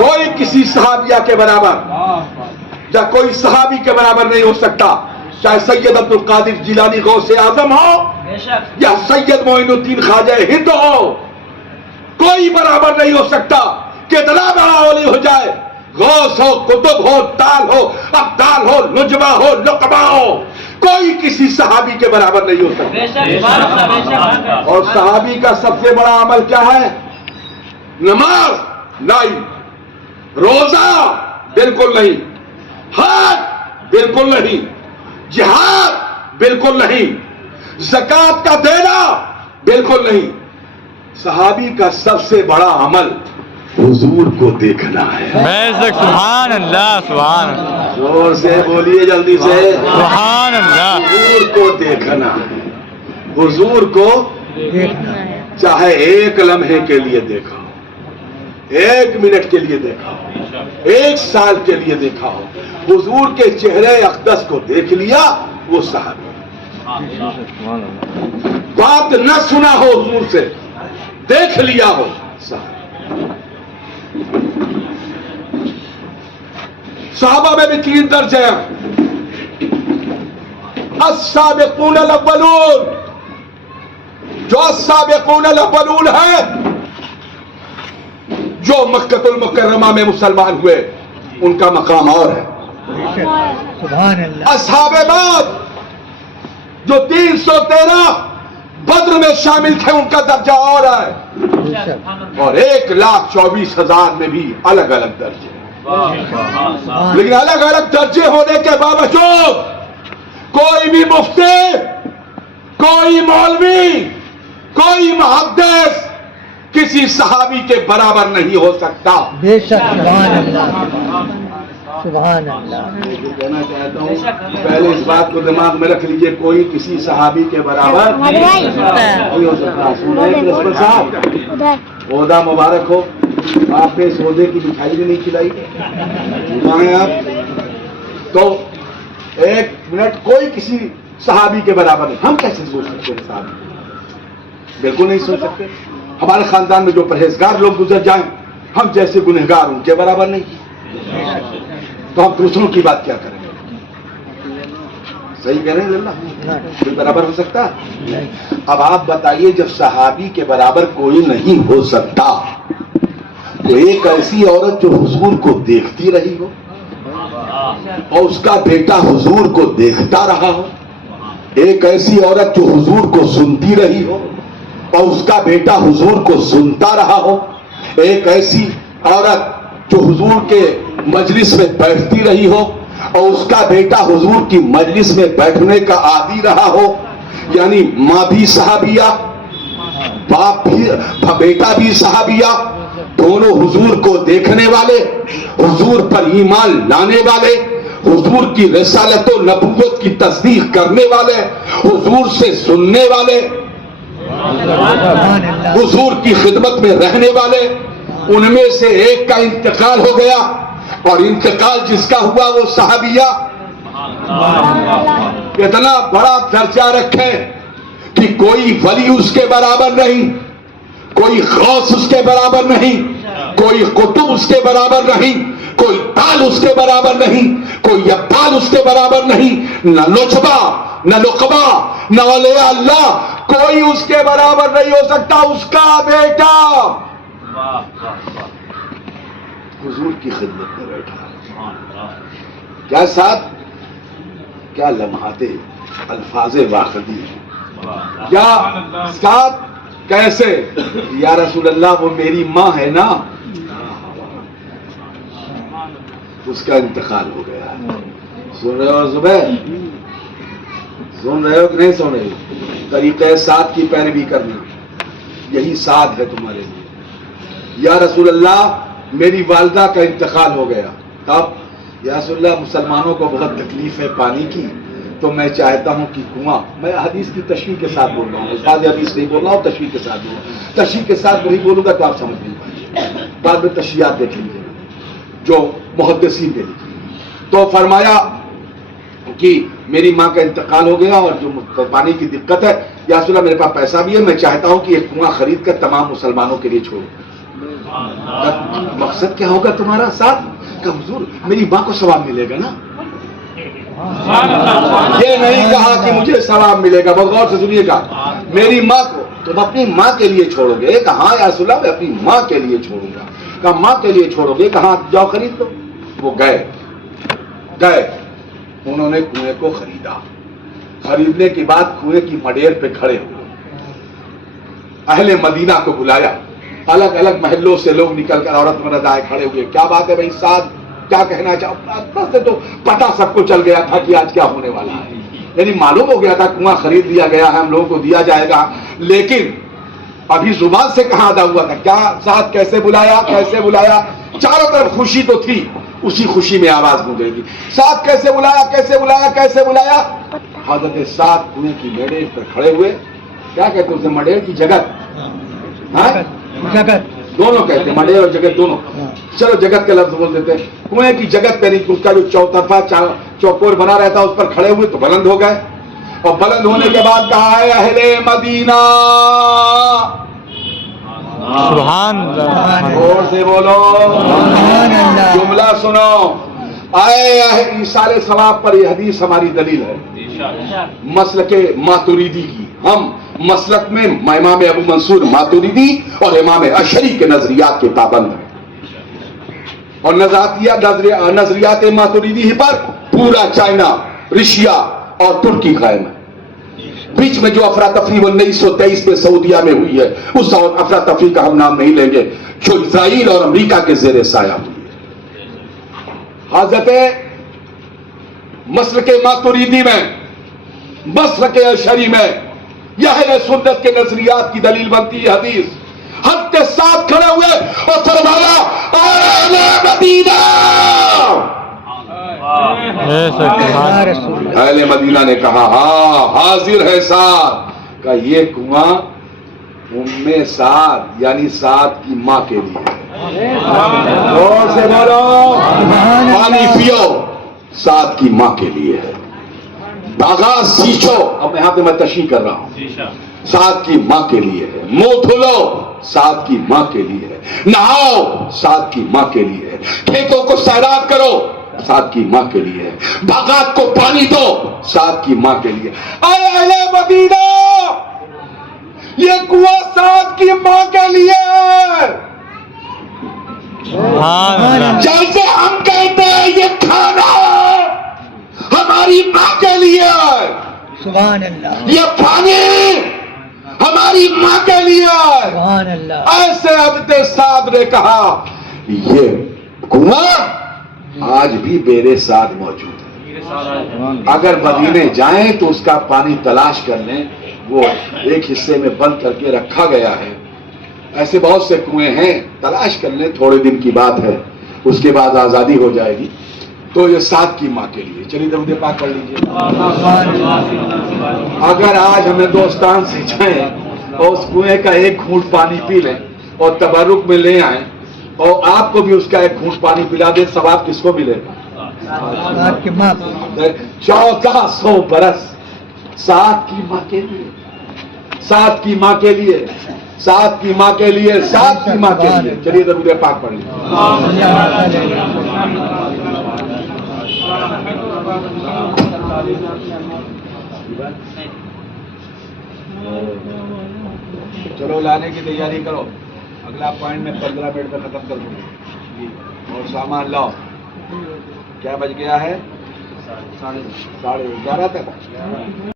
کوئی کسی صحابیہ کے برابر یا کوئی صحابی کے برابر نہیں ہو سکتا، چاہے سید عبد القادر جیلانی غوث اعظم ہو یا سید معین الدین خواجہ ہند ہو، کوئی برابر نہیں ہو سکتا کہ اتنا بڑا ولی ہو جائے، غوث ہو، قطب ہو، تال ہو، ابدال ہو، نجبہ ہو، لقبہ ہو، کوئی کسی صحابی کے برابر نہیں ہو سکتا۔ اور صحابی کا سب سے بڑا عمل کیا ہے؟ نماز نہیں، روزہ بالکل نہیں، حج بالکل نہیں، جہاد بالکل نہیں، زکوٰۃ کا دینا بالکل نہیں۔ صحابی کا سب سے بڑا عمل حضور کو دیکھنا ہے۔ سبحان اللہ، سبحان اللہ، زور سے بولیے، جلدی سے، سبحان اللہ۔ حضور کو دیکھنا ہے، حضور کو چاہے ایک لمحے کے لیے دیکھا ہو، 1 منٹ کے لیے دیکھا ہو، 1 سال کے لیے دیکھا ہو، حضور کے چہرے اقدس کو دیکھ لیا، وہ صحابی۔ بات نہ سنا ہو حضور سے، دیکھ لیا ہو، صحابی۔ صحابہ میں بھی 3 درجے ہیں، السابقون الاولون، جو السابقون الاولون ہیں، جو مکہ المکرمہ میں مسلمان ہوئے، ان کا مقام اور ہے۔ سبحان اللہ۔ اصحاب بعد جو 313 بدر میں شامل تھے، ان کا درجہ اور ہے، اور 1,24,000 میں بھی الگ الگ درجے، لیکن الگ الگ درجے ہونے کے باوجود کوئی بھی مفتی، کوئی مولوی، کوئی محدث کسی صحابی کے برابر نہیں ہو سکتا۔ بے شک، سبحان اللہ، سبحان اللہ۔ کہنا چاہتا ہوں، پہلے اس بات کو دماغ میں رکھ لیجئے، کوئی کسی صحابی کے برابر نہیں ہو سکتا۔ سنیں پرنسپل صاحب، عہدہ مبارک ہو، آپ نے اس عہدے کی مٹھائی بھی نہیں کھلائی، کہاں ہیں آپ؟ تو 1 منٹ کوئی کسی صحابی کے برابر نہیں۔ ہم کیسے سوچ سکتے ہیں صحابی؟ بالکل نہیں سوچ سکتے۔ ہمارے خاندان میں جو پرہیزگار لوگ گزر جائیں، ہم جیسے گنہگار ان کے برابر نہیں، تو ہم دوسروں کی بات کیا کریں گے؟ صحیح کہہ رہے ہیں اللہ؟ کوئی برابر ہو سکتا ہے؟ اب آپ بتائیے، جب صحابی کے برابر کوئی نہیں ہو سکتا، تو ایک ایسی عورت جو حضور کو دیکھتی رہی ہو اور اس کا بیٹا حضور کو دیکھتا رہا ہو، ایک ایسی عورت جو حضور کو سنتی رہی ہو اور اس کا بیٹا حضور کو سنتا رہا ہو، ایک ایسی عورت جو حضور کے مجلس میں بیٹھتی رہی ہو اور اس کا بیٹا حضور کی مجلس میں بیٹھنے کا عادی رہا ہو، یعنی ماں بھی صحابیہ، باپ بھی، بیٹا بھی صحابیہ، دونوں حضور کو دیکھنے والے، حضور پر ایمان لانے والے، حضور کی رسالت و نبوت کی تصدیق کرنے والے، حضور سے سننے والے، حضور کی خدمت میں رہنے والے، ان میں سے ایک کا انتقال ہو گیا، اور انتقال جس کا ہوا وہ صحابیہ۔ اتنا بڑا درجہ رکھیں کہ کوئی ولی اس کے برابر نہیں، کوئی غوث اس کے برابر نہیں، کوئی قطب اس کے برابر نہیں، کوئی تال اس کے برابر نہیں، کوئی ابدال اس کے برابر نہیں، نہ نجبہ، نہ لقبہ، نہ اولیاء اللہ، کوئی اس کے برابر نہیں ہو سکتا۔ اس کا بیٹا حضور کی خدمت میں بیٹھا، کیا ساتھ، کیا لمحات، الفاظ واقعی، کیا ساتھ، کیسے؟ یا رسول اللہ، وہ میری ماں ہے نا، اس کا انتقال ہو گیا۔ سن رہے ہو زبیر؟ سن رہے ہو کہ نہیں سن رہے ہو؟ طریقہ ساتھ کی پیروی کرنا، یہی ساتھ ہے تمہارے لیے۔ یا رسول اللہ، میری والدہ کا انتقال ہو گیا، تب یا رسول اللہ مسلمانوں کو بہت تکلیف ہے پانی کی، تو میں چاہتا ہوں کہ کنواں، میں حدیث کی تشریح کے ساتھ بول رہا ہوں، بعض حدیث نہیں بول رہا ہوں، تشریح کے ساتھ بول رہا ہوں، تشریح کے ساتھ نہیں بولوں گا تو آپ سمجھ نہیں پائیں گے، بعد میں تشریحات دیکھ لیجیے جو محدثین نے لکھی۔ تو فرمایا کہ میری ماں کا انتقال ہو گیا اور جو پانی کی دقت ہے یا رسول اللہ میرے پاس پیسہ بھی ہے، میں چاہتا ہوں کہ ایک کنواں خرید کر تمام مسلمانوں کے لیے چھوڑوں. مقصد کیا ہوگا تمہارا ساتھ؟ کہ حضور میری ماں کو ثواب ملے گا نا. یہ نہیں کہا کہ مجھے ثواب ملے گا، بہت غور سے سنیے گا. میری ماں کو تم اپنی ماں کے لیے چھوڑو گے؟ کہ ہاں یا رسول اللہ میں اپنی ماں کے لیے چھوڑوں گا. کہا ماں کے لیے چھوڑو گے؟ کہاں جاؤ خرید دو. وہ گئے، انہوں نے کنویں کو خریدا. خریدنے کے بعد کنویں کی مڈیر پہ کھڑے ہوئے، اہل مدینہ کو بلایا. الگ الگ محلوں سے لوگ نکل کر عورت مرد آئے، کھڑے ہوئے. کیا بات ہے بھائی سعد، کیا کہنا چاہو؟ سے تو پتا سب کو چل گیا تھا کہ آج کیا ہونے والا ہے. یعنی معلوم ہو گیا تھا کنواں خرید لیا گیا ہے، ہم لوگوں کو دیا جائے گا، لیکن ابھی زبان سے کہاں ادا ہوا تھا. کیا سعد کیسے بلایا، کیسے بلایا؟ چاروں طرف خوشی تو تھی، اسی خوشی میں آواز گونجے گی. سعد کیسے بلایا، کیسے بلایا، کیسے بلایا؟ حضرت سعد کنویں کی میڑے پر کھڑے ہوئے. کیا کہتے ہیں اسے؟ مڈیر کی جگت. ہاں جگت دونوں کہتے ہیں، مڈیر اور جگت دونوں. چلو جگت کا لفظ بول دیتے ہیں. کنویں کی جگت پہ نہیں، اس کا جو چوطرفہ چوکور بنا رہتا اس پر کھڑے ہوئے تو بلند ہو گئے. اور بلند ہونے کے بعد کہا ہے اہل مدینہ، سبحان اللہ، اور سے بولو سبحان اللہ. جملہ سنو. آئے ایصال ثواب پر یہ حدیث ہماری دلیل ہے، مسلک ماتریدی کی. ہم مسلک میں امام ابو منصور ماتریدی اور امام اشعری کے نظریات کے پابند ہیں، اور نظریات ماتریدی پر پورا چائنا، رشیا اور ترکی قائم ہے. بیچ میں جو افراتفری 1923 میں سعودیہ میں ہوئی ہے، اس افراتفری کا ہم نام نہیں لیں گے، جو اسرائیل اور امریکہ کے زیر سایہ ہوئی ہے. حضرت مسلک ماتریدی میں، مسلک اشعری میں یہ اہل سنت کے نظریات کی دلیل بنتی ہے حدیث. حد کے ساتھ کھڑے ہوئے اور فرمایا اہل مدینہ. اہل مدینہ نے کہا ہاں حاضر ہے سعد. کہ یہ کنواں ام سعد یعنی سعد کی ماں کے لیے. اور سے بولو پانی پیو، سعد کی ماں کے لیے ہے. باغات سیچو، اب یہاں پہ میں تشریح کر رہا ہوں، سعد کی ماں کے لیے ہے. منہ دھلو، سعد کی ماں کے لیے ہے. نہاؤ، سعد کی ماں کے لیے ہے. کھیتوں کو سیراب کرو، سعد کی ماں کے لیے ہے. باغات کو پانی دو، سعد کی ماں کے لیے. اے اہل مدینہ، یہ کنواں سعد کی ماں کے لیے ہے. جیسے ہم کہتے ہیں یہ کھانا ہماری ماں کے لیے ہے، سبحان اللہ، یہ پانی ہماری ماں کے لیے ہے. سبحان اللہ. ایسے حضرت سعد نے کہا یہ کنواں آج بھی بیر سعد موجود ہے. اگر مدینے جائیں تو اس کا پانی تلاش کر لیں، وہ ایک حصے میں بند کر کے رکھا گیا ہے. ایسے بہت سے کنویں ہیں، تلاش کر لیں، تھوڑے دن کی بات ہے، اس کے بعد آزادی ہو جائے گی. تو یہ سعد کی ماں کے لیے. چلیے درود پاک پڑھ لیجیے. اگر آج ہمیں دوستان سے جائیں اور اس کنویں کا ایک گھونٹ پانی پی لیں اور تبرک میں لے آئیں اور آپ کو بھی اس کا ایک گھونٹ پانی پلا دیں، ثواب کس کو ملے گا؟ آپ کی ماں. 1400 برس سعد کی ماں کے لیے، سعد کی ماں کے لیے، سعد کی ماں کے لیے، سعد کی ماں کے لیے. چلیے درود پاک پڑھ لیجیے. چلو لانے کی تیاری کرو، اگلا پوائنٹ میں 15 منٹ میں ختم کر دوں گا. اور سامان لاؤ. کیا بج گیا ہے؟ 11:30 تک.